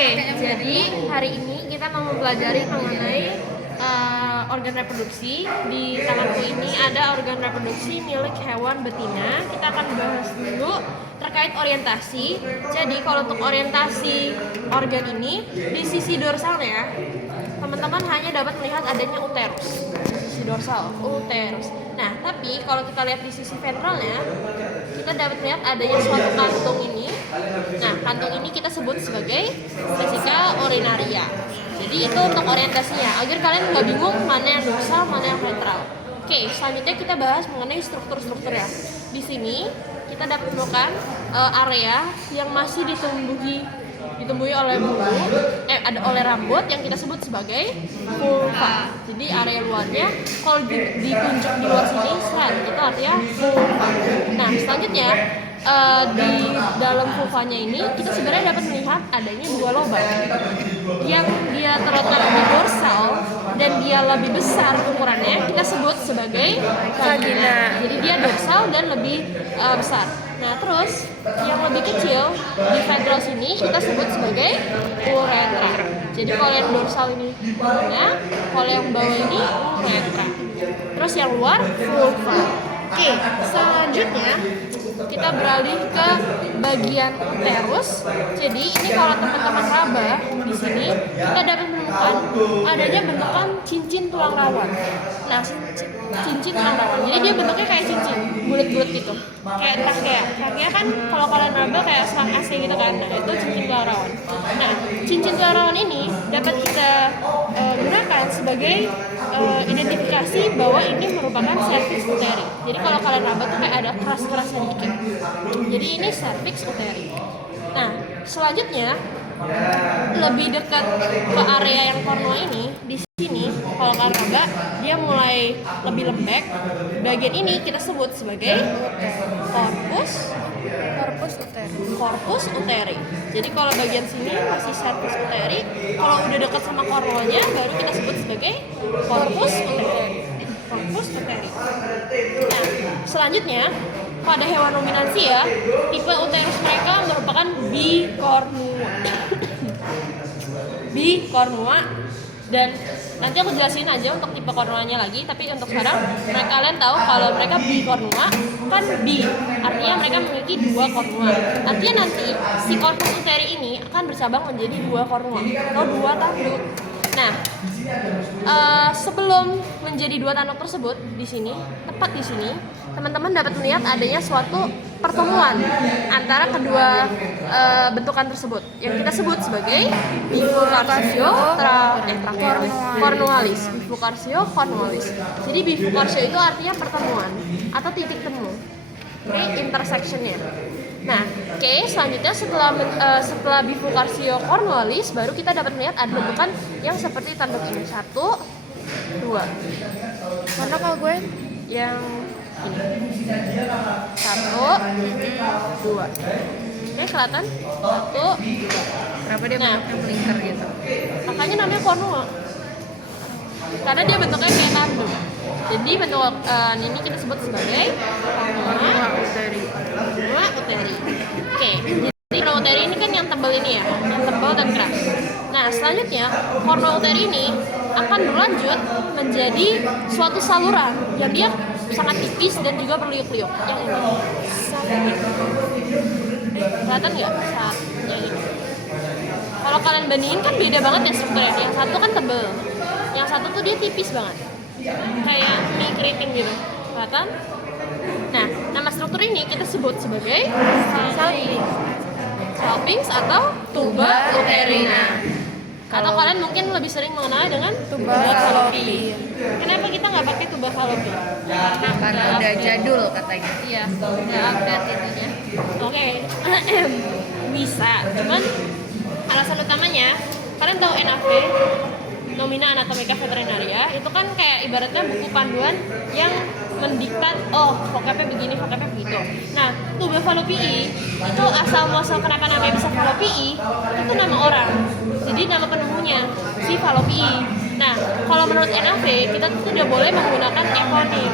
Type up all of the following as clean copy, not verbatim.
Jadi hari ini kita mau mempelajari mengenai organ reproduksi. Di tanganku ini ada organ reproduksi milik hewan betina. Kita akan bahas dulu terkait orientasi. Jadi kalau untuk orientasi organ ini, di sisi dorsalnya teman-teman hanya dapat melihat adanya uterus. Sisi dorsal, uterus. Nah, tapi kalau kita lihat di sisi ventralnya, kita dapat melihat adanya suatu kantung ini. Nah, kantung ini kita sebut sebagai vesica urinaria. Jadi itu untuk orientasinya, agar kalian nggak bingung mana yang dorsal, mana yang ventral. Oke, selanjutnya kita bahas mengenai struktur-strukturnya. Di sini kita dapat menemukan area yang masih ditumbuhi oleh bulu, oleh rambut yang kita sebut sebagai vulva. Jadi area luarnya kalau ditunjuk di luar sini slat, itu artinya vulva. Nah, selanjutnya di dalam vulvanya ini kita sebenarnya dapat melihat adanya dua lubang yang dia terletak di dorsal dan dia lebih besar ukurannya, kita sebut sebagai vagina. Jadi dia dorsal dan lebih besar. Nah, terus yang lebih kecil di ventral sini kita sebut sebagai uretra. Jadi kalau yang dorsal ini vagina, kalau yang bawah ini uretra. Terus yang luar vulva. Oke, selanjutnya kita beralih ke bagian uterus. Jadi ini kalau teman-teman raba di sini kita dapat menemukan adanya bentukan cincin tulang rawan. Nah, cincin tulang rawan. Jadi dia bentuknya kayak cincin, bulat-bulat gitu. Kayak trachea. Trachea kan kalau kalian raba kayak selang AC gitu kan. Nah, itu cincin tulang rawan. Nah, cincin tulang rawan ini dapat kita gunakan sebagai identifikasi bahwa ini merupakan cervix uteri. Jadi kalau kalian raba tuh kayak ada keras-kerasnya dikit. Jadi ini cervix uteri. Nah, selanjutnya lebih dekat ke area yang kornua ini, di sini kalau kalian raba dia mulai lebih lembek. Bagian ini kita sebut sebagai corpus uteri. Jadi kalau bagian sini masih cervix uteri, kalau udah dekat sama kornuanya baru kita sebut sebagai corpus uteri. Nah, selanjutnya pada hewan ruminansia, tipe uterus mereka merupakan bicornua, dan nanti aku jelasin aja untuk tipe kornuanya lagi. Tapi untuk sekarang kalian tahu kalau mereka bicornua kan bi, artinya mereka memiliki dua kornua. Artinya nanti si corpus uteri ini akan bercabang menjadi dua kornua atau dua tanduk. Nah, sebelum menjadi dua tanduk tersebut, di sini, tepat di sini, teman-teman dapat melihat adanya suatu pertemuan antara kedua bentukan tersebut yang kita sebut sebagai bifurcacio cornualis. Bifurcacio cornualis. Jadi bifurcacio itu artinya pertemuan atau titik temu. Oke, intersectionnya. Nah, selanjutnya setelah bifurcacio cornualis baru kita dapat melihat ada bentukan yang seperti tanduk ini. 1, 2. Mana kalau gue? Yang ini. 1, 2. Oke, kelihatan? 1. Kenapa dia bentuknya melingkar gitu? Makanya namanya cornua. Karena dia bentuknya kayak tanduk. Jadi bentuk ini kita sebut sebagai cornua uteri. Oke, jadi cornua uteri ini kan yang tebal ini ya, yang tebal dan keras. Nah, selanjutnya cornua uteri ini akan berlanjut menjadi suatu saluran yang dia sangat tipis dan juga berliuk-liuk. Yang ini, kelihatan nggak? Yang ini. Kalau kalian bandingin kan beda banget ya strukturnya. Yang satu kan tebal, yang satu tuh dia tipis banget, kayak mie keriting gitu. Kelihatan? Nah, nama struktur ini kita sebut sebagai salpinx atau tuba uterina. Atau kalian mungkin lebih sering mengenal dengan tuba fallopi. Kenapa kita nggak pakai tuba fallopi? Karena udah jadul katanya. Iya, udah update itunya. Oke. Bisa, cuman alasan utamanya kalian tahu NAV, Nomina Anatomika Veterinaria, itu kan kayak ibaratnya buku panduan yang mendiktat, vocabnya begini, vocabnya begitu. Nah, tuba fallopii itu asal muasal kenapa namanya bisa fallopii, itu nama orang. Jadi nama penemunya si fallopii. Nah, kalau menurut NAV kita tuh tidak boleh menggunakan eponim.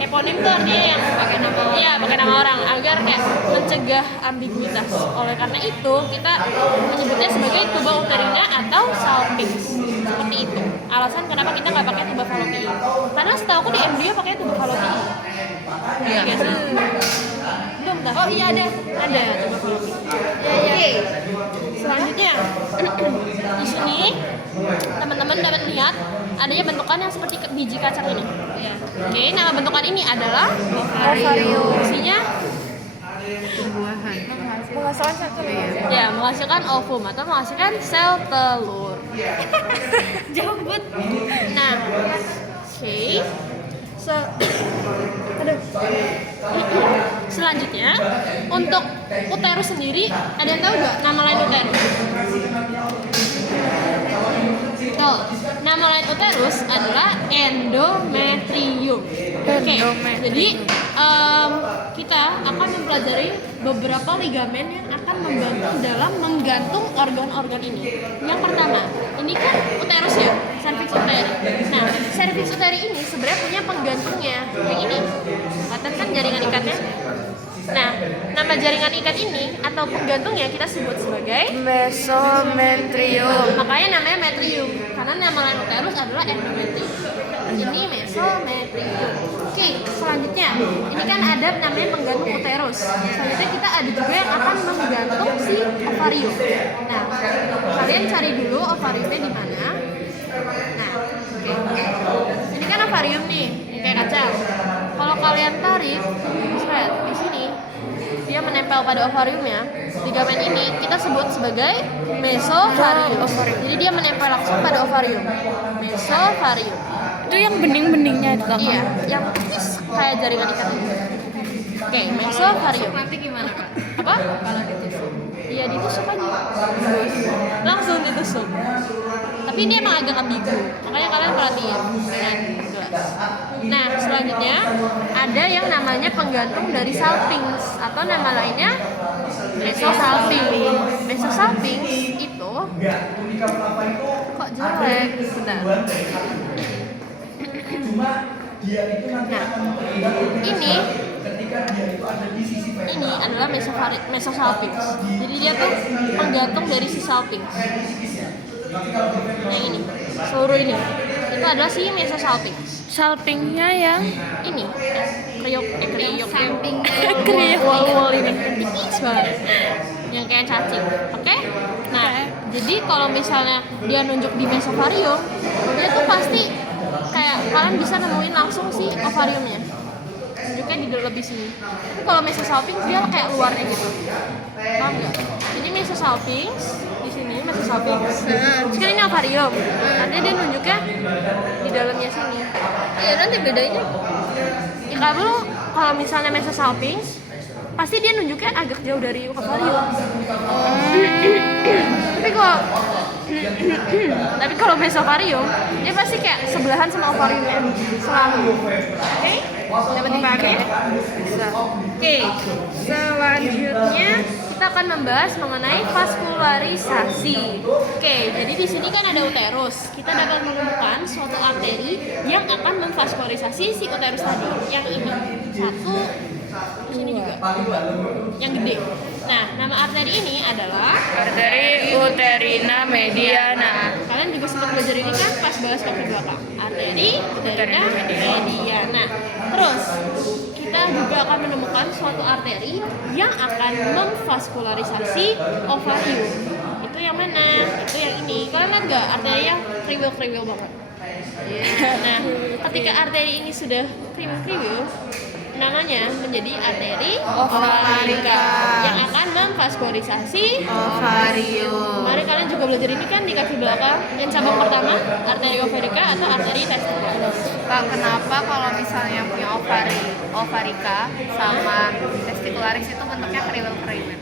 Eponim itu artinya yang pakai nama orang agar kayak mencegah ambiguitas. Oleh karena itu kita menyebutnya sebagai sebagai tuba uterina atau salpinx. Seperti itu. Alasan kenapa kita nggak pakai tuba fallopi. Karena setahu aku di embryo pakai tuba fallopi. Iya. Iya sih. Belum tahu. Oh iya ada tuba fallopi. Oke. Selanjutnya di sini teman-teman dapat lihat adanya bentukan yang seperti biji kacang ini. Iya. Oke, nama bentukan ini adalah Ovarium. fungsinya Pembuahan. Menghasilkan satu ya menghasilkan ovum atau menghasilkan sel telur. jauh banget. Nah, oke. Selanjutnya untuk uterus sendiri ada yang tahu nggak nama lain uterus? Oh, nama lain uterus adalah endometrium. Oke, jadi kita akan mempelajari beberapa ligamen yang akan membantu dalam menggantung organ-organ ini. Yang pertama, ini kan uterus ya, cervix uteri. Nah, cervix uteri ini sebenarnya punya penggantungnya. Yang ini, kelihatan kan jaringan ikatnya? Nah, nama jaringan ikat ini atau penggantungnya kita sebut sebagai Mesometrium. makanya namanya metrium karena nama lain uterus adalah endometrium. Ini mesometrium. Oke, selanjutnya ini kan ada namanya penggantung uterus. Selanjutnya kita ada juga yang akan menggantung si ovarium. Nah, kalian cari dulu ovariumnya di mana. Nah, oke. Ini kan ovarium nih, ini kayak kacang. Kalau kalian tarik, lihat di sini dia menempel pada ovariumnya. Ligamen ini kita sebut sebagai mesovarium. Jadi dia menempel langsung pada ovarium. Mesovarium. Itu yang bening-beningnya itu kan? Iya, yang tipis kayak jaringan ikat ini. Oke, mesovarium. Nanti gimana Kak? Apa? Kalau ditusuk. Iya, ditusuk aja. Langsung ditusuk. Tapi ini emang agak ambigu, makanya kalian perhatiin dengan jelas. Nah, selanjutnya ada yang namanya penggantung dari salpinx atau nama lainnya mesosalpinx. Mesosalpinx itu kok jelek? Bentar. Nah, ini adalah mesosalpinx. Jadi dia tuh penggantung dari si salpinx. Yang ini, seluruh ini itu adalah si mesosalpinx. Salpingnya yang Ini kriuk Samping wol ini tipis banget yang kayak cacing. Oke? Nah, jadi kalau misalnya dia nunjuk di mesovarium, dia tuh pasti kayak kalian bisa nemuin langsung si ovariumnya. Nunjuknya di lebih sini. Tapi kalau mesosalpinx dia kayak luarnya gitu. Paham nggak? Jadi mesosalpinx di sini mesosalpinx. Terus kan ini ovarium. Nanti dia nunjuknya di dalamnya sini. Ya nanti bedanya. Ya kalau misalnya mesosalpinx pasti dia nunjuknya agak jauh dari ovarium. Tapi kalau mesovarium dia pasti kayak sebelahan sama ovariumnya selalu. Oke? Dapat dipahami? Bisa. Oke. Selanjutnya kita akan membahas mengenai vaskularisasi. Oke, jadi di sini kan ada uterus. Kita dapat menemukan suatu arteri yang akan memvaskularisasi si uterus tadi. Yang ini. Satu, di sini juga. Yang gede. Nah, nama arteri ini adalah arteri uterina mediana. kalian juga sempat belajar ini kan pas bahas kaki belakang. Arteri uterina mediana. Terus kita juga akan menemukan suatu arteri yang akan memvaskularisasi ovarium. Itu yang mana? Itu yang ini. Kalian lihat nggak arterinya kriwil-kriwil banget? Nah, ketika arteri ini sudah kriwil-kriwil, namanya menjadi arteri ovarika yang akan memvaskularisasi Ovarium. Kemarin kalian juga belajar ini kan di kaki belakang. Yang cabang pertama, arteri ovarika atau arteri testikularis. Kak, kenapa kalau misalnya punya ovarika sama testikularis itu bentuknya kriwil-kriwil?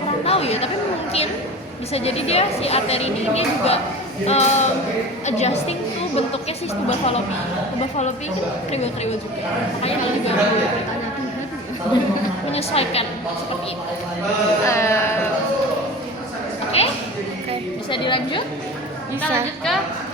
Kurang tahu ya, tapi mungkin bisa jadi dia si arteri ini dia juga adjusting tuh bentuknya si tuba fallopi. Tuba fallopi kan kriwil-kriwil juga. Makanya kalian juga menyesuaikan seperti itu. Oke? Bisa dilanjut? Kita lanjut ke